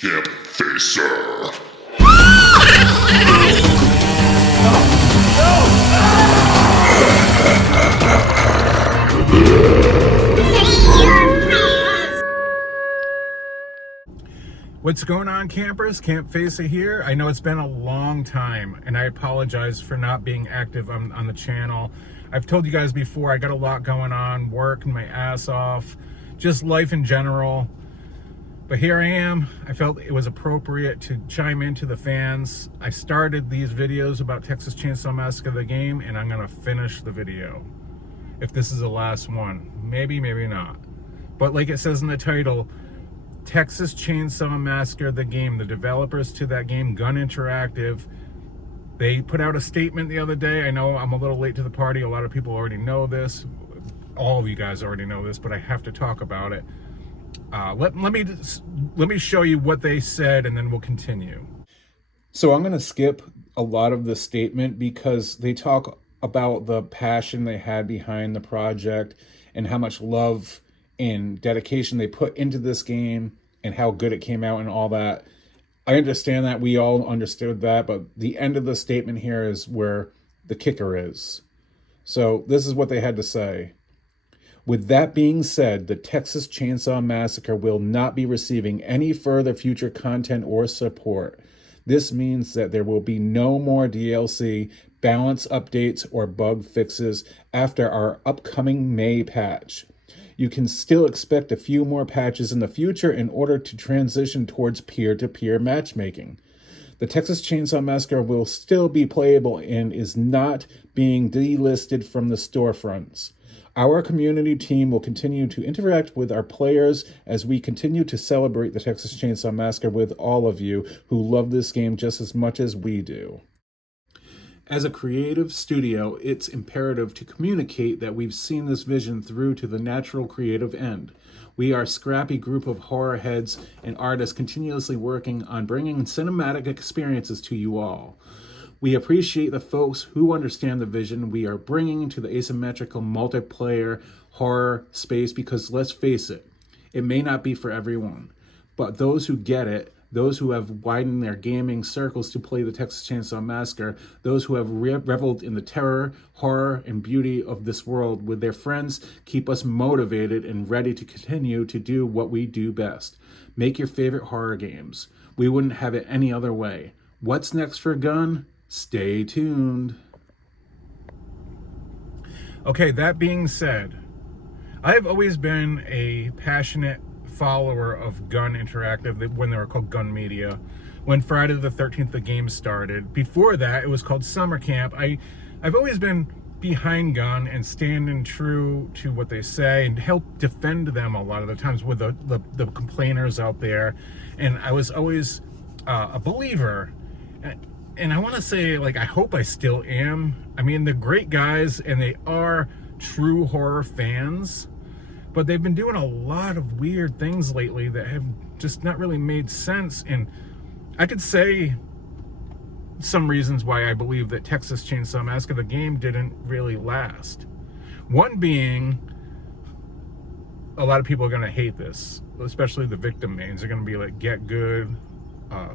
Camp Facer. What's going on, campers? Camp Facer here. I know it's been a long time, and I apologize for not being active on the channel. I've told you guys before, I got a lot going on, working my ass off, just life in general. But here I am. I felt it was appropriate to chime into the fans. I started these videos about Texas Chainsaw Massacre the game, and I'm gonna finish the video. If this is the last one. Maybe, maybe not. But like it says in the title, Texas Chainsaw Massacre the game, the developers to that game, Gun Interactive, they put out a statement the other day. I know I'm a little late to the party. A lot of people already know this. All of you guys already know this, but I have to talk about it. Let me show you what they said, and then we'll continue. So I'm going to skip a lot of the statement because they talk about the passion they had behind the project and how much love and dedication they put into this game and how good it came out and all that. I understand that. We all understood that, but the end of the statement here is where the kicker is. So this is what they had to say. With that being said, the Texas Chainsaw Massacre will not be receiving any further future content or support. This means that there will be no more DLC, balance updates, or bug fixes after our upcoming May patch. You can still expect a few more patches in the future in order to transition towards peer-to-peer matchmaking. The Texas Chainsaw Massacre will still be playable and is not being delisted from the storefronts. Our community team will continue to interact with our players as we continue to celebrate the Texas Chainsaw Massacre with all of you who love this game just as much as we do. As a creative studio, it's imperative to communicate that we've seen this vision through to the natural creative end. We are a scrappy group of horror heads and artists continuously working on bringing cinematic experiences to you all. We appreciate the folks who understand the vision we are bringing to the asymmetrical multiplayer horror space because let's face it, it may not be for everyone, but those who get it, those who have widened their gaming circles to play the Texas Chainsaw Massacre, those who have reveled in the terror, horror, and beauty of this world with their friends, keep us motivated and ready to continue to do what we do best. Make your favorite horror games. We wouldn't have it any other way. What's next for Gun? Stay tuned. Okay, that being said, I've always been a passionate follower of Gun Interactive when they were called Gun Media. When Friday the 13th the game started, before that it was called Summer Camp. I've always been behind Gun and standing true to what they say and help defend them a lot of the times with the complainers out there. And I was always a believer. And I want to say, like, I hope I still am. I mean, they're great guys and they are true horror fans, but they've been doing a lot of weird things lately that have just not really made sense. And I could say some reasons why I believe that Texas Chainsaw Massacre, the game, didn't really last. One being, a lot of people are going to hate this, especially the victim mains. They're going to be like, get good,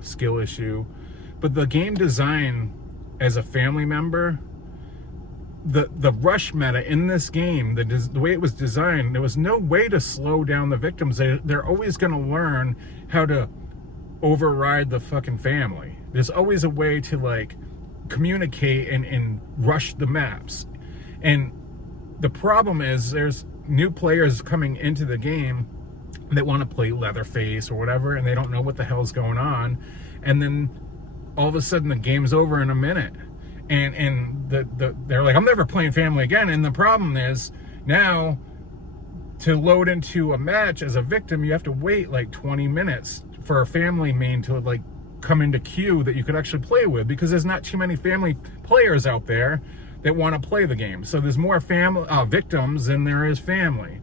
skill issue. But the game design as a family member, the rush meta in this game, the way it was designed, there was no way to slow down the victims. They're always going to learn how to override the fucking family. There's always a way to, like, communicate and rush the maps. And the problem is there's new players coming into the game that want to play Leatherface or whatever, and they don't know what the hell's going on. And then all of a sudden the game's over in a minute. And they're like, I'm never playing family again. And the problem is now to load into a match as a victim, you have to wait like 20 minutes for a family main to, like, come into queue that you could actually play with, because there's not too many family players out there that want to play the game. So there's more family victims than there is family.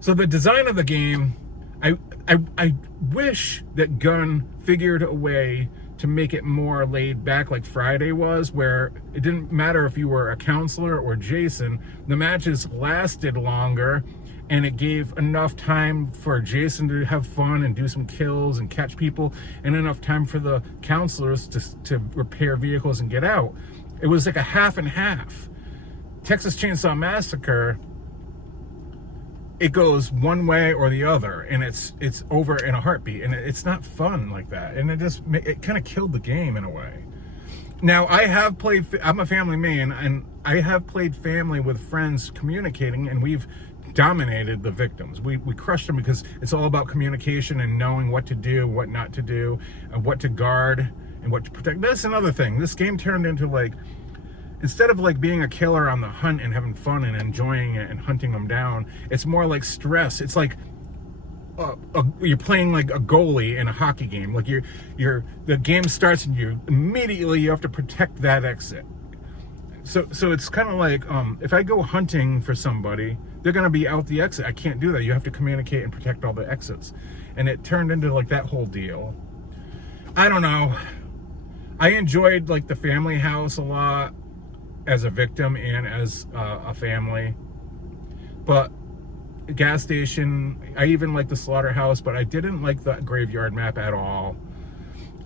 So the design of the game, I wish that Gun figured a way to make it more laid back like Friday was, where it didn't matter if you were a counselor or Jason, the matches lasted longer and it gave enough time for Jason to have fun and do some kills and catch people, and enough time for the counselors to repair vehicles and get out. It was like a half and half. Texas Chainsaw Massacre, it goes one way or the other, and it's over in a heartbeat, and it's not fun like that, and it kind of killed the game in a way. Now, I'm a family man, and I have played family with friends communicating, and we've dominated the victims. We crushed them because it's all about communication and knowing what to do, what not to do, and what to guard and what to protect. That's another thing. This game turned into, like, instead of like being a killer on the hunt and having fun and enjoying it and hunting them down, it's more like stress. It's like you're playing like a goalie in a hockey game. Like the game starts and you have to protect that exit. So it's kind of like if I go hunting for somebody, they're gonna be out the exit. I can't do that. You have to communicate and protect all the exits. And it turned into like that whole deal. I don't know. I enjoyed like the family house a lot as a victim and as a family, but gas station, I even like the slaughterhouse, but I didn't like the graveyard map at all.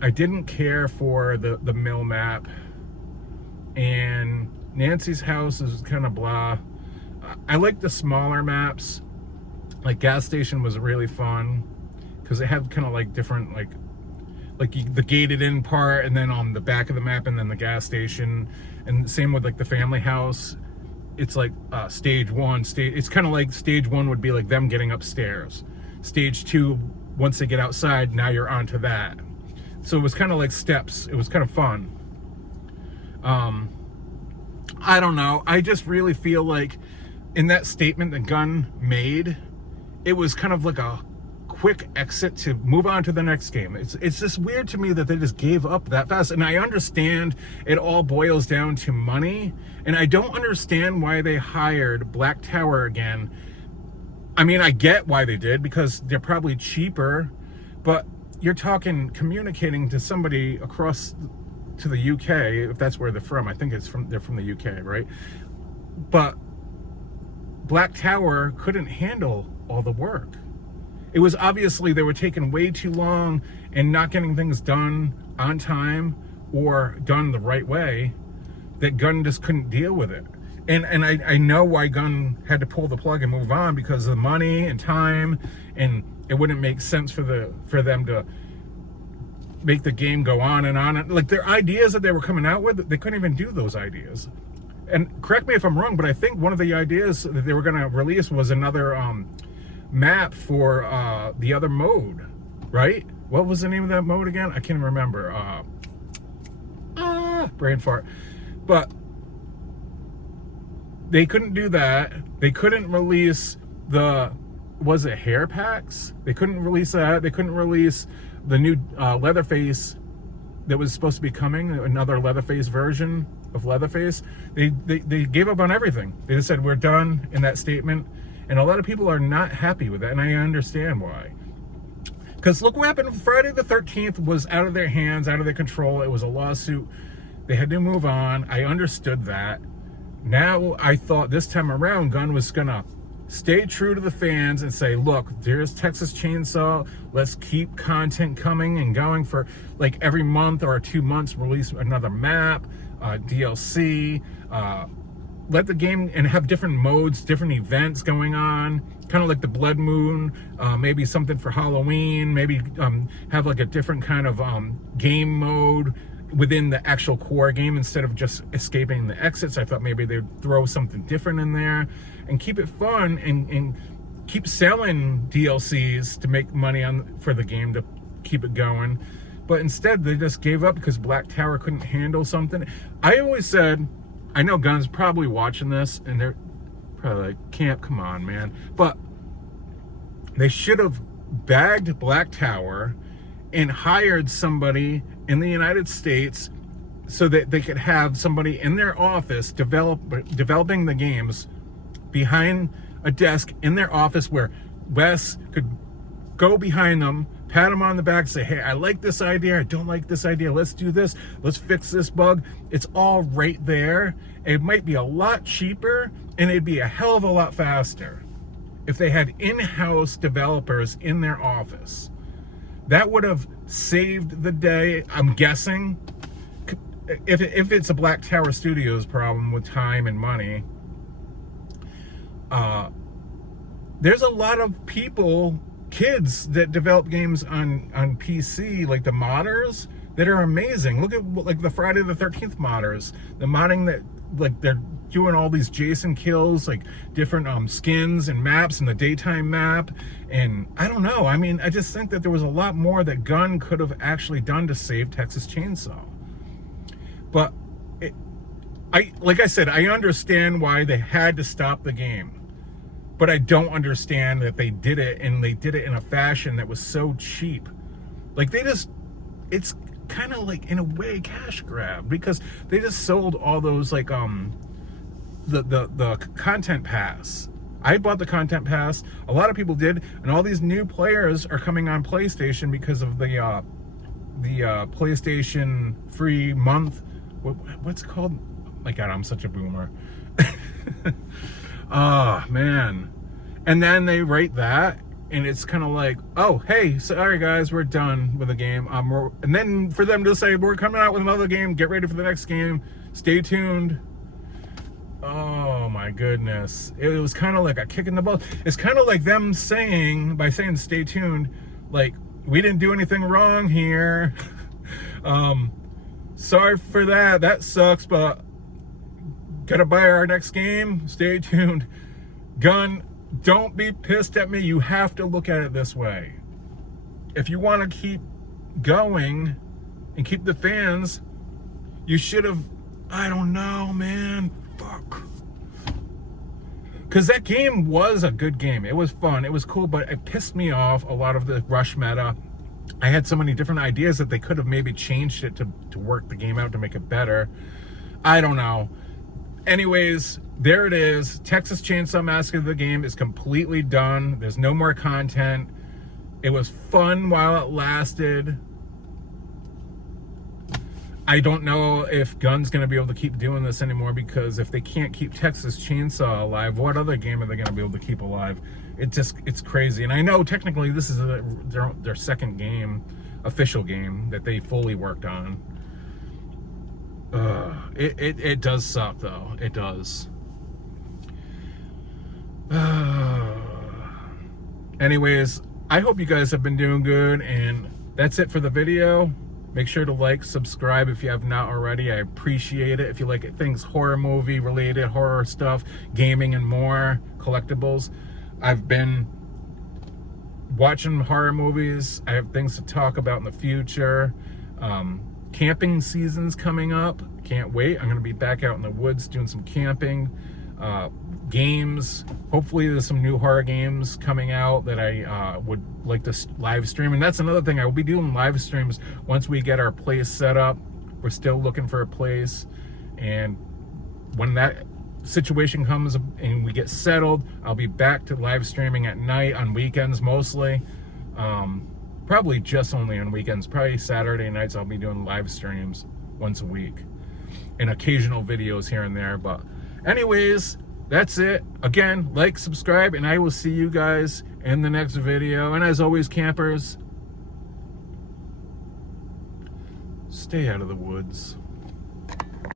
I didn't care for the mill map, and Nancy's house is kind of blah. I like the smaller maps. Like gas station was really fun because it had kind of like different the gated in part, and then on the back of the map, and then the gas station, and same with like the family house. It's like stage one. It's kind of like stage one would be like them getting upstairs. Stage two, once they get outside, now you're onto that. So it was kind of like steps. It was kind of fun. I don't know. I just really feel like in that statement that Gunn made, it was kind of like a quick exit to move on to the next game. It's just weird to me that they just gave up that fast. And I understand it all boils down to money, and I don't understand why they hired Black Tower again. I mean, I get why they did, because they're probably cheaper, but you're talking communicating to somebody across to the UK, if that's where they're from. I think they're from the UK, right? But Black Tower couldn't handle all the work. It was obviously they were taking way too long and not getting things done on time or done the right way, that Gunn just couldn't deal with it. And I know why Gunn had to pull the plug and move on, because of the money and time, and it wouldn't make sense for them to make the game go on and on. Like their ideas that they were coming out with, they couldn't even do those ideas. And correct me if I'm wrong, but I think one of the ideas that they were going to release was another map for the other mode, right? What was the name of that mode again? I can't remember. Brain fart. But they couldn't do that. They couldn't release was it hair packs? They couldn't release that. They couldn't release the new Leatherface that was supposed to be coming, another Leatherface version of Leatherface. They gave up on everything. They just said, we're done in that statement. And a lot of people are not happy with that, and I understand why. Because look what happened. Friday the 13th was out of their hands, out of their control. It was a lawsuit. They had to move on. I understood that. Now I thought this time around Gunn was going to stay true to the fans and say, look, there's Texas Chainsaw. Let's keep content coming and going for like every month or 2 months, release another map, DLC, let the game and have different modes, different events going on, kind of like the Blood Moon, maybe something for Halloween, maybe have like a different kind of game mode within the actual core game instead of just escaping the exits. I thought maybe they'd throw something different in there and keep it fun and keep selling DLCs to make money for the game to keep it going. But instead, they just gave up because Black Tower couldn't handle something. I always said, I know Gunn's probably watching this, and they're probably like, Camp, come on, man. But they should have bagged Black Tower and hired somebody in the United States so that they could have somebody in their office developing the games behind a desk in their office where Wes could go behind them, pat them on the back, say, hey, I like this idea, I don't like this idea, let's do this, let's fix this bug. It's all right there. It might be a lot cheaper, and it'd be a hell of a lot faster. if they had in-house developers in their office. That would have saved the day, I'm guessing. If it's a Black Tower Studios problem with time and money, there's a lot of people, kids that develop games on PC, like the modders, that are amazing. Look at like the Friday the 13th modders, the modding that, like, they're doing all these Jason kills, like different skins and maps and the daytime map. And I don't know, I mean, I just think that there was a lot more that Gunn could have actually done to save Texas Chainsaw. But like I said, I understand why they had to stop the game, but I don't understand that they did it, and they did it in a fashion that was so cheap. Like, it's kind of like, in a way, cash grab, because they just sold all those, like, the content pass. I bought the content pass, a lot of people did, and all these new players are coming on PlayStation because of the PlayStation free month. What's it called? My God, I'm such a boomer. Oh, man. And then they rate that, and it's kind of like, oh, hey, sorry guys, we're done with the game. And then for them to say, we're coming out with another game, get ready for the next game, stay tuned. Oh my goodness. It was kind of like a kick in the butt. It's kind of like them saying, by saying stay tuned, like, we didn't do anything wrong here. Sorry for that. That sucks, but gotta buy our next game. Stay tuned. Gunn, don't be pissed at me. You have to look at it this way. If you want to keep going and keep the fans, you should have, I don't know, man. Fuck. Because that game was a good game. It was fun. It was cool, but it pissed me off, a lot of the rush meta. I had so many different ideas that they could have maybe changed it to work the game out, to make it better. I don't know. Anyways, there it is. Texas Chainsaw Massacre, the game, is completely done. There's no more content. It was fun while it lasted. I don't know if Gunn's going to be able to keep doing this anymore, because if they can't keep Texas Chainsaw alive, what other game are they going to be able to keep alive? It's crazy. And I know technically this is their second game, official game, that they fully worked on. It does suck, though. It does. Anyways, I hope you guys have been doing good, and that's it for the video. Make sure to like, subscribe if you have not already. I appreciate it. If you like things horror movie related, horror stuff, gaming and more, collectibles. I've been watching horror movies. I have things to talk about in the future. Camping season's coming up. Can't wait. I'm going to be back out in the woods doing some camping. Games. Hopefully there's some new horror games coming out that I would like to live stream. And that's another thing. I will be doing live streams once we get our place set up. We're still looking for a place. And when that situation comes and we get settled, I'll be back to live streaming at night, on weekends mostly. Probably just only on weekends. Probably Saturday nights I'll be doing live streams once a week. And occasional videos here and there. But anyways, that's it. Again, like, subscribe, and I will see you guys in the next video. And as always, campers, stay out of the woods.